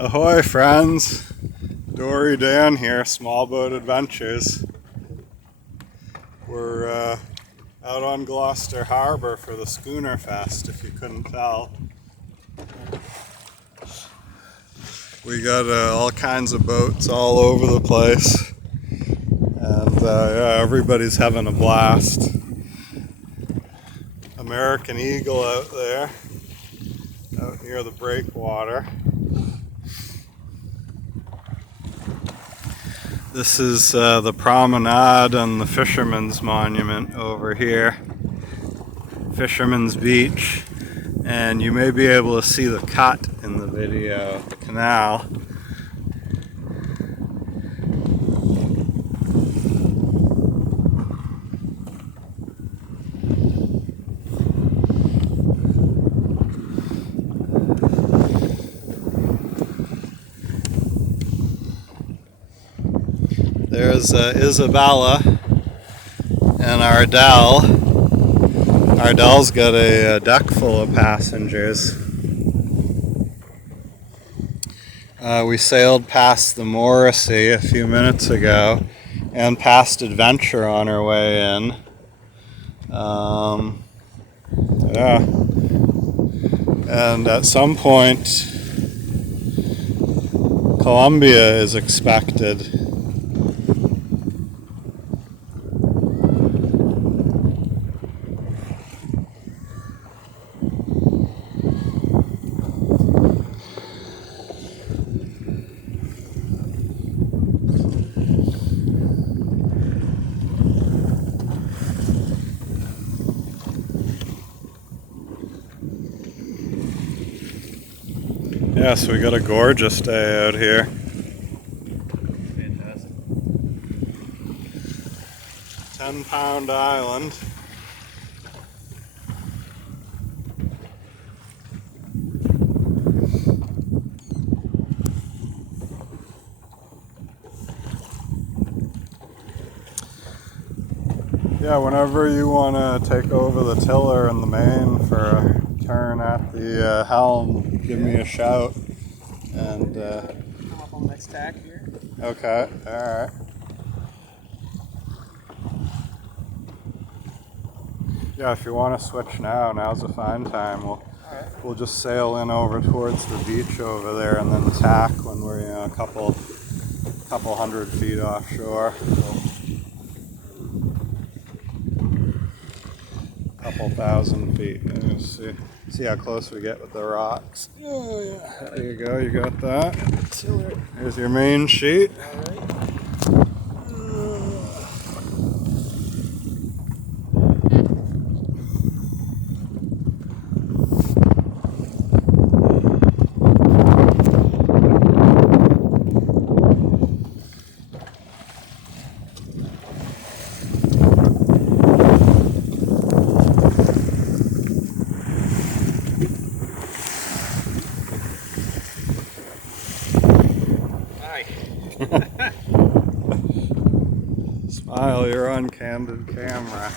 Ahoy, friends! Dory Dan here, Small Boat Adventures. We're out on Gloucester Harbor for the Schooner Fest, if you couldn't tell. We got all kinds of boats all over the place, and yeah, everybody's having a blast. American Eagle out there, out near the breakwater. This is the promenade and the Fisherman's Monument over here, Fisherman's Beach, and you may be able to see the cut in the video, the canal. There's Isabella and Ardell. Ardell's got a deck full of passengers. We sailed past the Morrissey a few minutes ago and past Adventure on our way in. Yeah. And at some point, Columbia is expected. Yeah, so we got a gorgeous day out here. Fantastic. 10-pound island. Yeah, whenever you want to take over the tiller and the main for a turn at the helm, give me a shout. And Come up on the next tack here. okay, all right. Yeah, if you want to switch now, now's a fine time. We'll just sail in over towards the beach over there, and then tack when we're a couple hundred feet offshore. Couple thousand feet. See how close we get with the rocks. Oh yeah. There you go. You got that. Here's your main sheet. All right. Smile, you're on candid camera.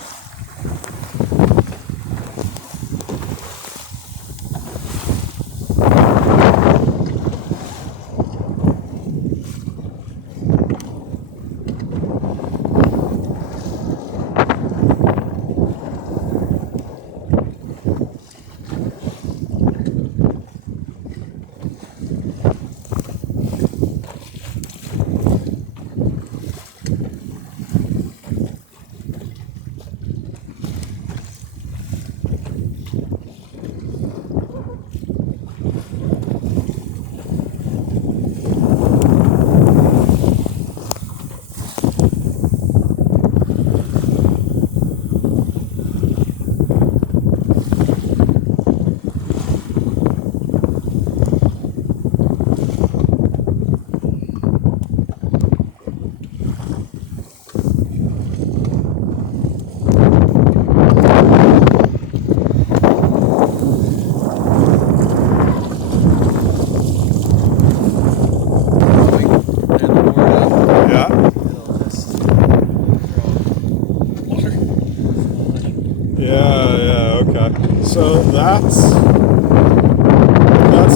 So that's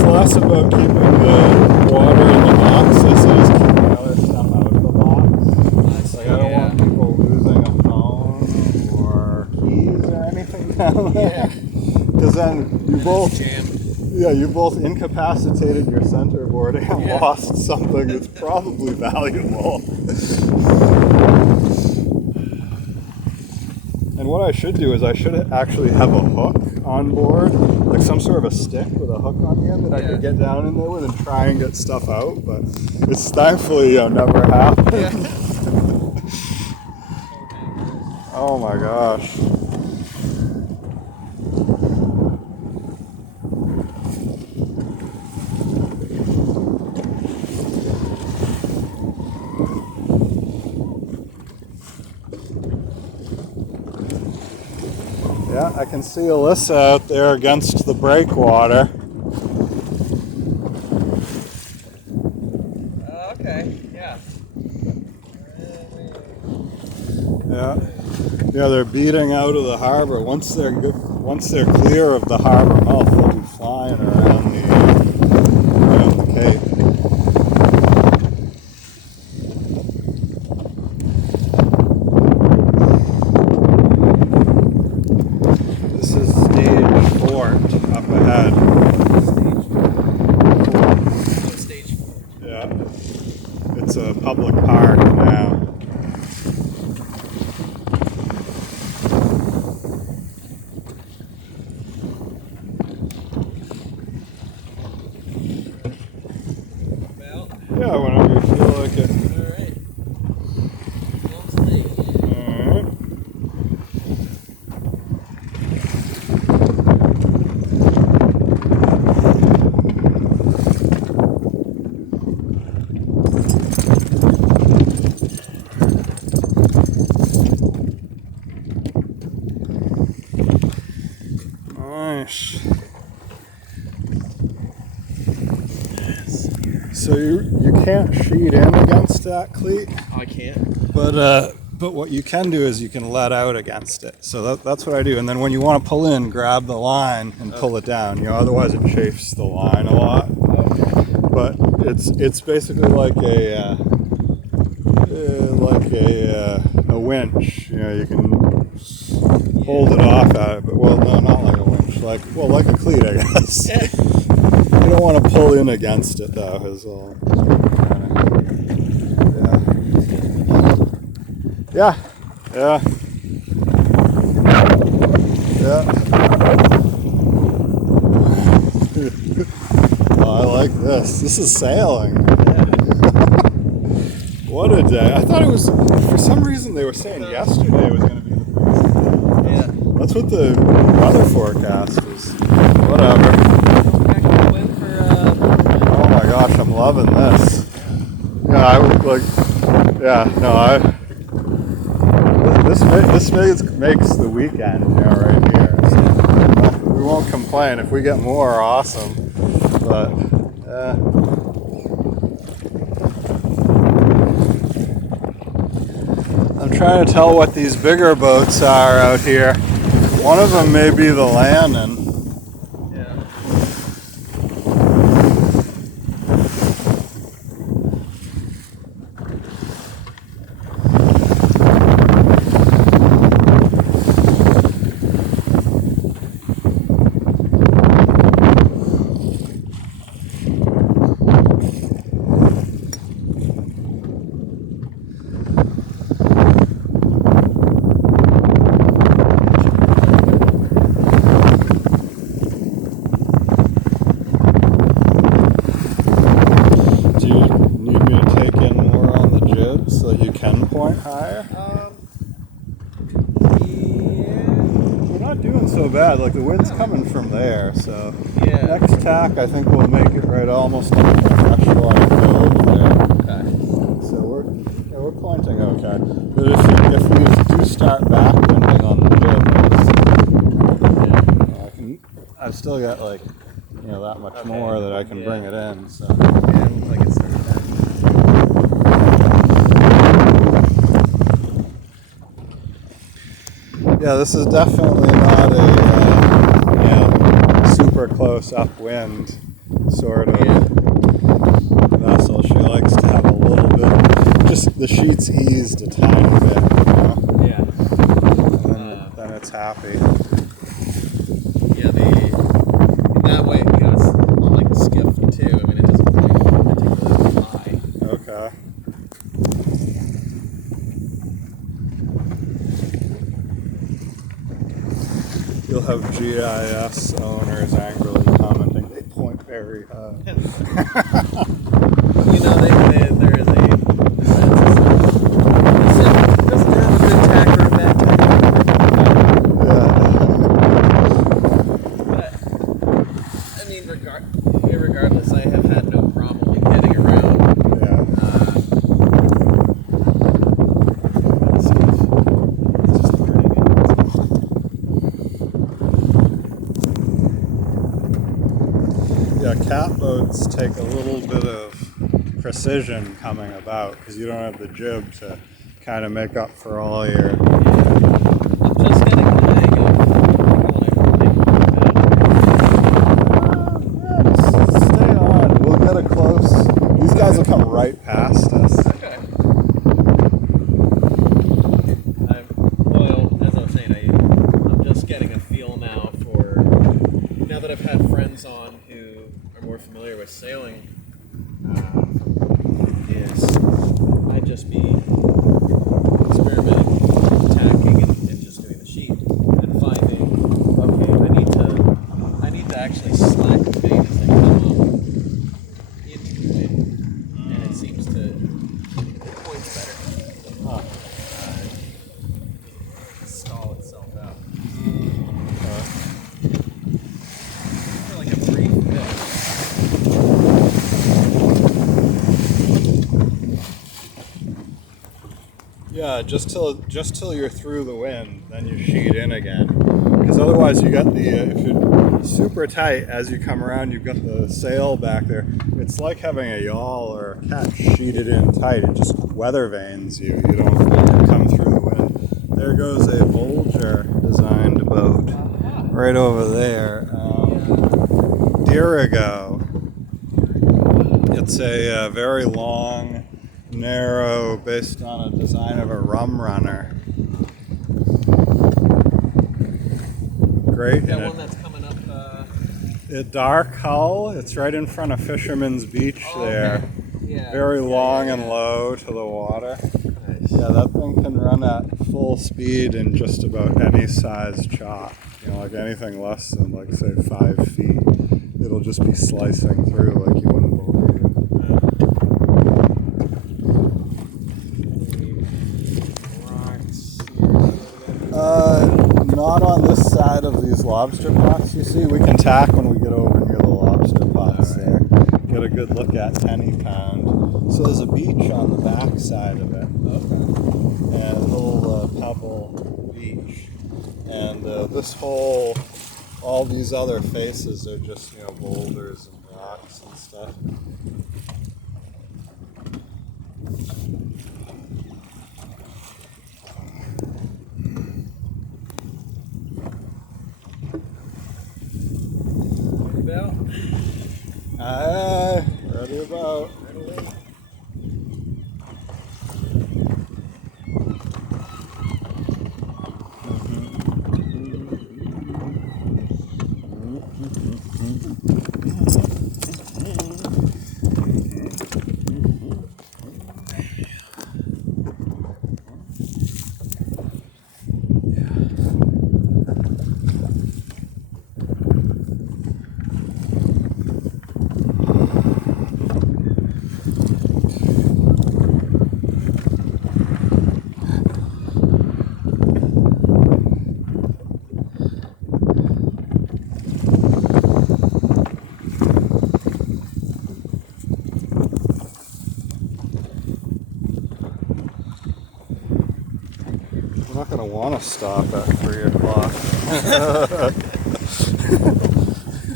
less about keeping the water water in the box. I said just keep the other stuff out of the box. Like I don't want people losing a phone or keys or anything down there. Because then you both, you both incapacitated your centerboard and lost something that's probably valuable. And what I should do is I should actually have a hook on board, like some sort of a stick with a hook on the end that I could get down in there with and try and get stuff out, but it's thankfully never happened. Oh my gosh. Yeah, I can see Alyssa out there against the breakwater. Okay, yeah. Yeah, they're beating out of the harbor. Once they're clear of the harbor mouth, they'll be flying around the cape. This is stage 4 up ahead. Stage 4. Yeah, it's a public park now. Yeah, whenever you feel like it. Alright. Alright. Nice. So you can't sheet in against that cleat. Oh, I can't. But what you can do is you can let out against it. So that's what I do. And then when you want to pull in, grab the line and pull it down. Otherwise it chafes the line a lot. Okay. But it's basically like a winch. You can hold it off at it. But well, no, not like a winch. Like a cleat, I guess. Yeah. You don't want to pull in against it though. Is all. Yeah. Yeah. Oh, I like this. This is sailing. What a day. I thought it was, for some reason they were saying yesterday it was going to be the freezing day. Yeah. That's what the weather forecast is. Whatever. Oh my gosh, I'm loving this. Yeah, I would like, this makes the weekend, right here. So we won't complain. If we get more, awesome. But, I'm trying to tell what these bigger boats are out here. One of them may be the Landon. Point higher? We're not doing so bad. Like the wind's coming from there, so next tack I think we'll make it right almost on the freshwater go over there. Okay. So we're pointing okay. But if we do start backwinding on the jib, I've still got like that much more that I can bring it in. So it looks like it's starting back. Yeah, this is definitely not a super close upwind sort of. She likes to have a little bit, just the sheets eased a tiny bit, you know? Yeah. And then it's happy. Yeah, in that way, you know, it's on like a skiff too. I mean, it doesn't really particularly high. Okay. You'll have GIS owners angrily commenting, they point very high. You know, there is a doesn't have a good tack or a bad tack. But I mean, regardless, I have had no problem in getting around. Yeah. This skiff. It's just pretty good. Yeah, cat boats take a little bit of precision coming about because you don't have the jib to kind of make up for all your. I'm just getting the hang of Just stay on. We'll get a close. These guys will come right past us. Okay. Well, as I was saying, I'm just getting a feel now now that I've had friends on who are more familiar with sailing, is I'd just be experimenting, tacking, and just doing the sheet, and finding, okay, I need to actually slack the bait as they come up into the wind, and it seems to, it points better. Huh. Stall itself out. For like a brief bit. Yeah, just till you're through the wind, then you sheet in again. Because otherwise, you got the if you're super tight as you come around, you've got the sail back there. It's like having a yawl or a catch sheeted in tight. It just weather vanes you. You don't come through the wind. There goes a Bolger designed boat right over there. Dirigo. It's a very long, narrow, based on a design of a rum runner. Great. That And one that's coming up. a dark hull. It's right in front of Fisherman's Beach there. Okay. Yeah. Very long yeah. and low to the water. Nice. Yeah, that thing can run at full speed in just about any size chop. You know, like anything less than, like, say, 5 feet. It'll just be slicing through like you wouldn't believe. Not on this side of these lobster pots, you see. We can tack when we get over near the lobster pots there. Get a good look at 10 pound. So there's a beach on the back side of it. Okay. And a little pebble beach. And all these other faces are just, you know, boulders and rocks and stuff. About. Aye, ready about. We're not going to want to stop at 3 o'clock.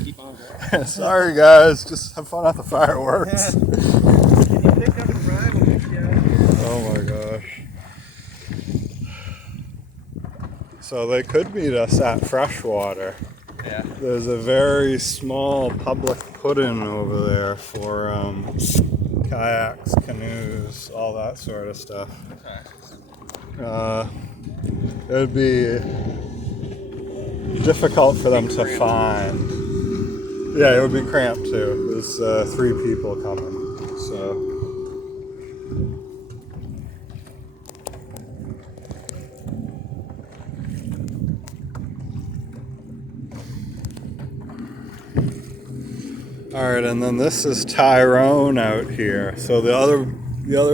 Keep on going. Sorry guys, just have fun at the fireworks. Can you pick up and drive when we get out here? Oh my gosh. So they could meet us at freshwater. Yeah. There's a very small public put-in over there for kayaks, canoes, all that sort of stuff. It would be difficult for them to find. Yeah, it would be cramped too. There's 3 people coming, so. All right, and then this is Tyrone out here. So the other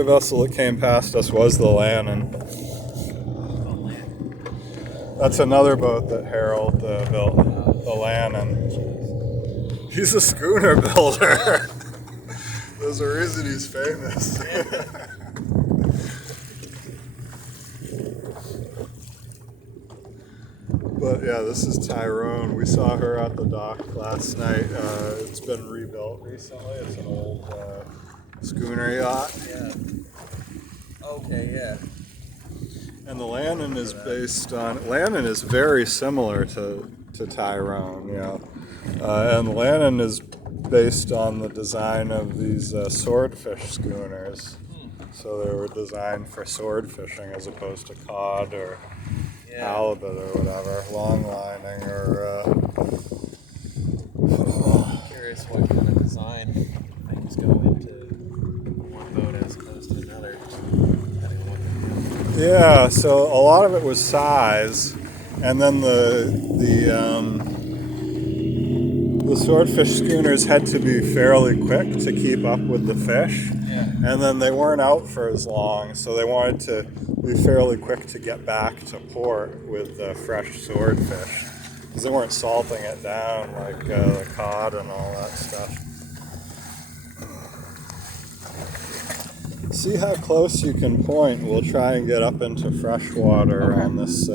vessel that came past us was the Lannon. That's another boat that Harold built, the Lannon. He's a schooner builder. There's a reason he's famous. But yeah, this is Tyrone. We saw her at the dock last night. It's been rebuilt recently. It's an old schooner yacht. Yeah. Okay, yeah. And the Lannon is Lannon is very similar to Tyrone, and the Lannon is based on the design of these swordfish schooners. So they were designed for sword fishing as opposed to cod or halibut or whatever, long lining or. Curious what kind of design things go into one boat as opposed to another. Yeah, so a lot of it was size, and then the swordfish schooners had to be fairly quick to keep up with the fish, and then they weren't out for as long, so they wanted to be fairly quick to get back to port with the fresh swordfish, because they weren't salting it down like the cod and all that stuff. See how close you can point. We'll try and get up into fresh water on this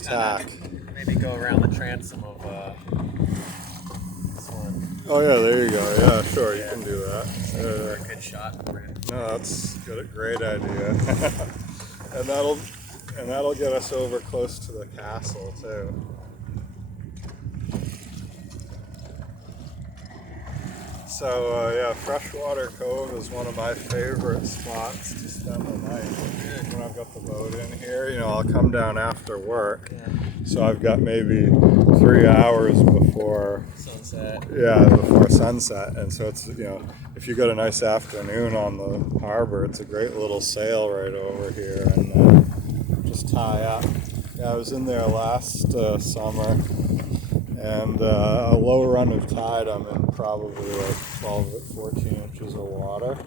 tack. Maybe go around the transom of this one. Oh yeah, there you go. Yeah, sure, you can do that. A good shot. No, that's good. A great idea. and that'll get us over close to the castle too. So yeah, Freshwater Cove is one of my favorite spots to spend the night. When I've got the boat in here, I'll come down after work. So I've got maybe 3 hours before sunset. Yeah, before sunset, and so it's if you got a nice afternoon on the harbor, it's a great little sail right over here and just tie up. Yeah, I was in there last summer. And a low run of tide, I'm in probably like 12 to 14 inches of water.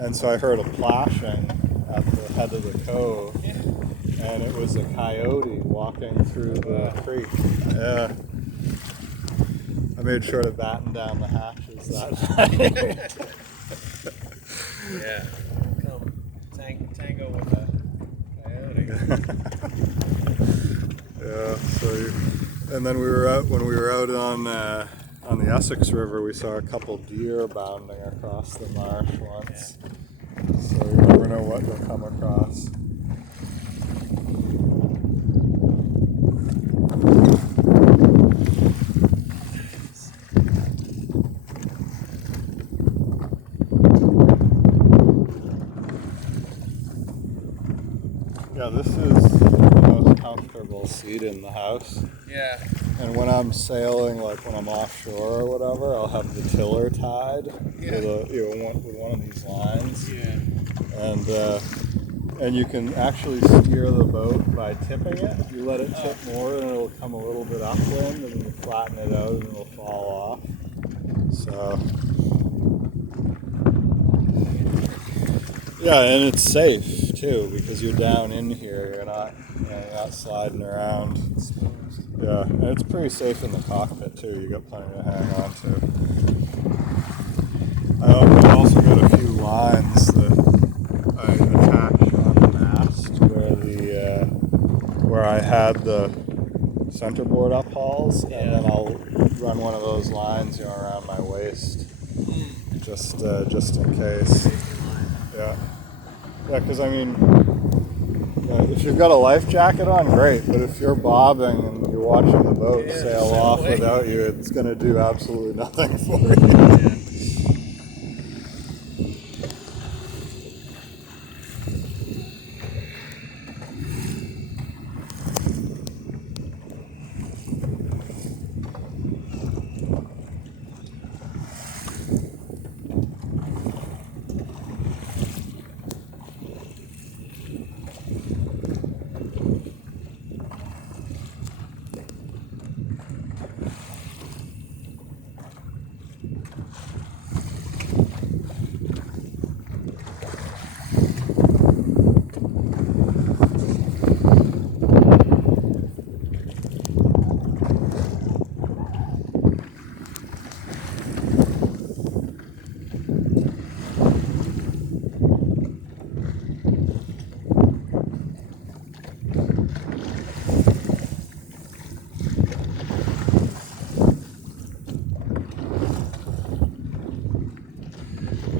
And so I heard a plashing at the head of the cove, and it was a coyote walking through the creek. Yeah. I made sure to batten down the hatches that night. Yeah. Come tango with a coyote. Yeah, and then when we were out on the Essex River, we saw a couple deer bounding across the marsh once. So you never know what they'll come across. Yeah, this is the most comfortable seat in the house. Yeah. And when I'm sailing, like when I'm offshore or whatever, I'll have the tiller tied with one of these lines. Yeah. And you can actually steer the boat by tipping it. You let it tip more, and it'll come a little bit upwind, and you flatten it out, and it'll fall off. So. Yeah, and it's safe too because you're down in here. You're not sliding around. Yeah, and it's pretty safe in the cockpit too. You got plenty to hang on to. I also got a few lines that I attached on the mast where I had the centerboard up hauls, and then I'll run one of those lines around my waist, just in case. Yeah, because I mean, If you've got a life jacket on, great. But if you're bobbing and you're watching the boat sail off without you, it's going to do absolutely nothing for you.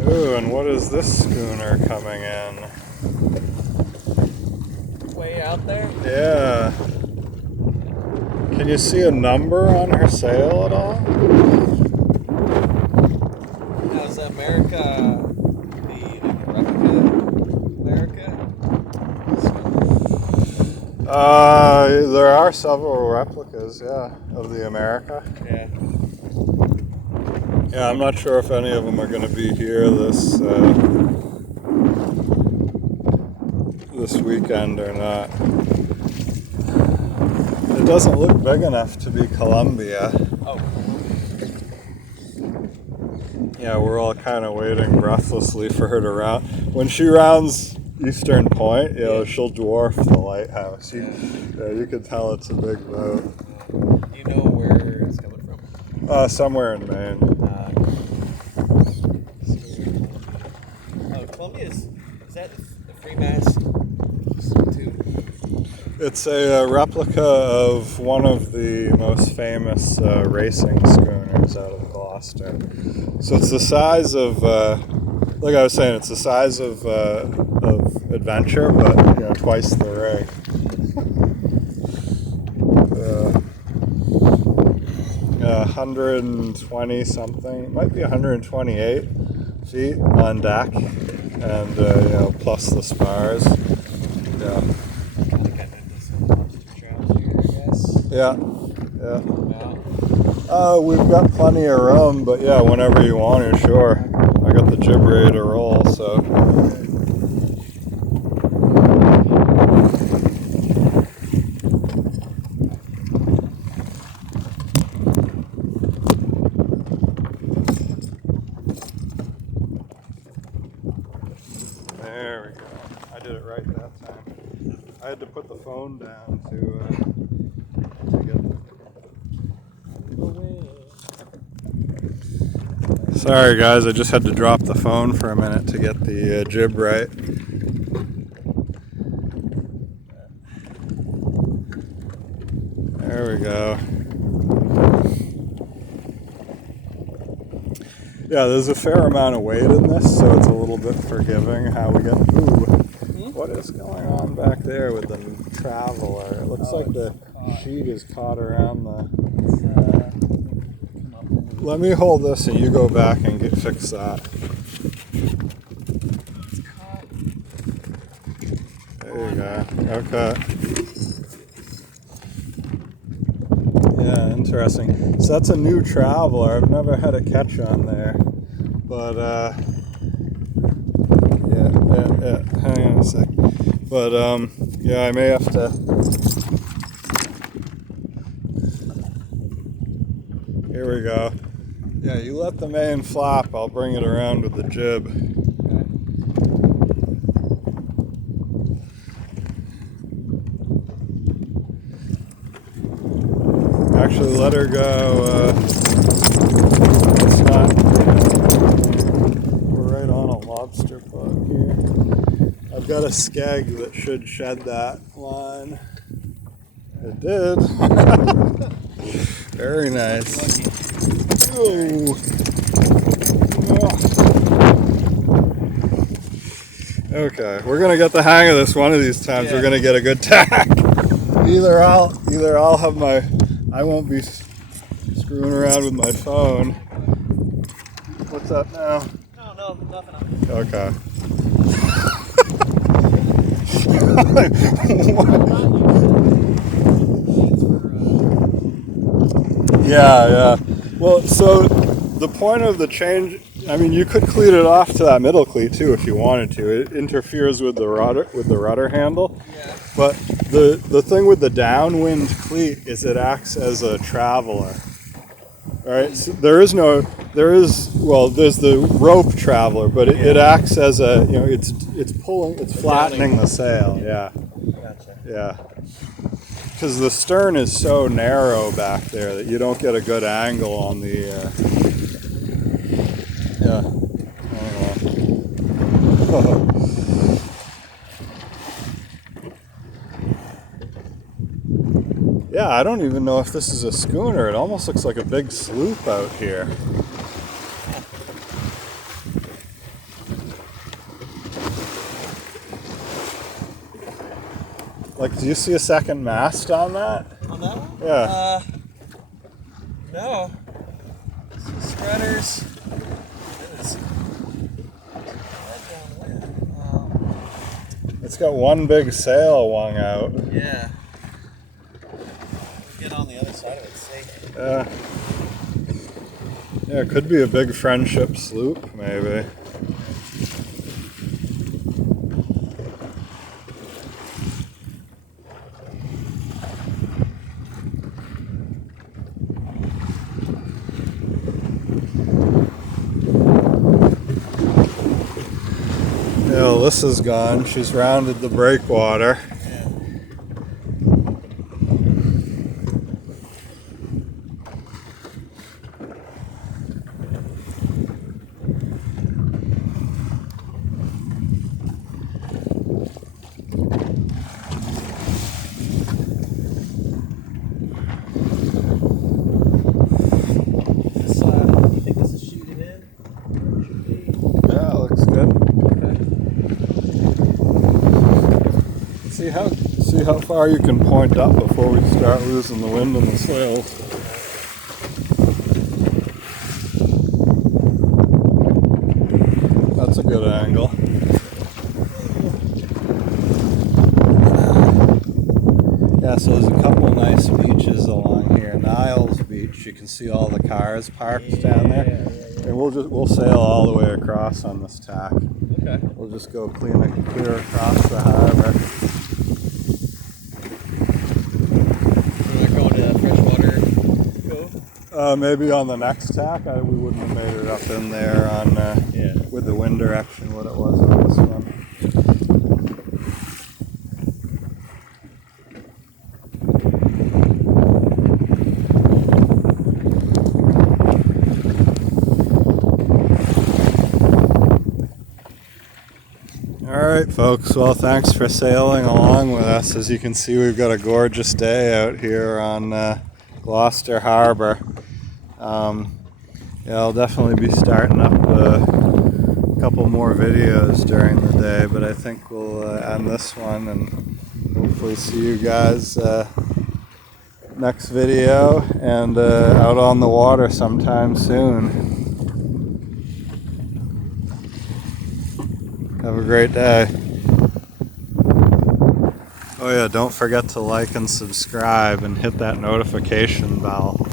Ooh, and what is this schooner coming in? Way out there? Yeah. Can you see a number on her sail at all? How's America the replica America? There are several replicas, yeah, of the America. Yeah. Yeah, I'm not sure if any of them are going to be here this weekend or not. It doesn't look big enough to be Columbia. Oh. Yeah, we're all kind of waiting breathlessly for her to round. When she rounds Eastern Point, she'll dwarf the lighthouse. You can tell it's a big boat. Do you know where it's coming from? Somewhere in Maine. Columbia's, is that the free mast too? It's a replica of one of the most famous racing schooners out of Gloucester. So it's the size of, like I was saying, it's the size of Adventure, but twice the rig. 120 something, it might be 128 feet on deck, and plus the spars. Yeah. Yeah. We've got plenty of room, but yeah, whenever you want to, sure. I got the jib ready to roll, so. There we go. I did it right that time. I had to put the phone down to get the... Sorry guys, I just had to drop the phone for a minute to get the jib right. There we go. Yeah, there's a fair amount of weight in this, so it's a little bit forgiving how we get... Ooh, what is going on back there with the Traveler? It looks like the sheet is caught around the... Let me hold this and you go back and fix that. There you go. Okay. Yeah, interesting. So that's a new Traveler. I've never had a catch on there. But, yeah. Hang on a sec. But, yeah, I may have to... Here we go. Yeah, you let the main flap, I'll bring it around with the jib. Actually, let her go. It's not. We're right on a lobster plug here. I've got a skeg that should shed that line. It did. Very nice. Oh. Okay, we're gonna get the hang of this one of these times. Yeah. We're gonna get a good tack. Either I'll have I won't be screwing around with my phone. What's up now? No, nothing. Okay. Yeah. Well, so the point of the change, I mean, you could cleat it off to that middle cleat too if you wanted to. It interferes with the rudder handle. Yeah. But the thing with the downwind cleat is it acts as a traveler. All right. So there's the rope traveler, but it acts as a, it's flattening the sail. Yeah. Gotcha. Yeah. Because the stern is so narrow back there that you don't get a good angle on the. Yeah. Yeah, I don't even know if this is a schooner. It almost looks like a big sloop out here. Like, do you see a second mast on that? On that one? Yeah. No. Spreaders. It's got one big sail wung out. Yeah. Get on the other side of it, see. Yeah, it could be a big friendship sloop, maybe. Yeah, Alyssa's gone. She's rounded the breakwater. You think this is shooting in? Yeah, looks good. Okay. See how far you can point up before we start losing the wind in the sails. That's a good angle. Yeah, so there's a couple nice beaches along here. Niles Beach, you can see all the cars parked down there. And we'll sail all the way across on this tack. Okay. We'll just go clear across the harbor. We're not going to that freshwater cove? Maybe on the next tack. We wouldn't have made it up in there on with the wind direction what it was on this one. Alright folks, well thanks for sailing along with us. As you can see, we've got a gorgeous day out here on Gloucester Harbor. I'll definitely be starting up a couple more videos during the day, but I think we'll end this one and hopefully see you guys next video and out on the water sometime soon. Have a great day. Oh yeah, don't forget to like and subscribe and hit that notification bell.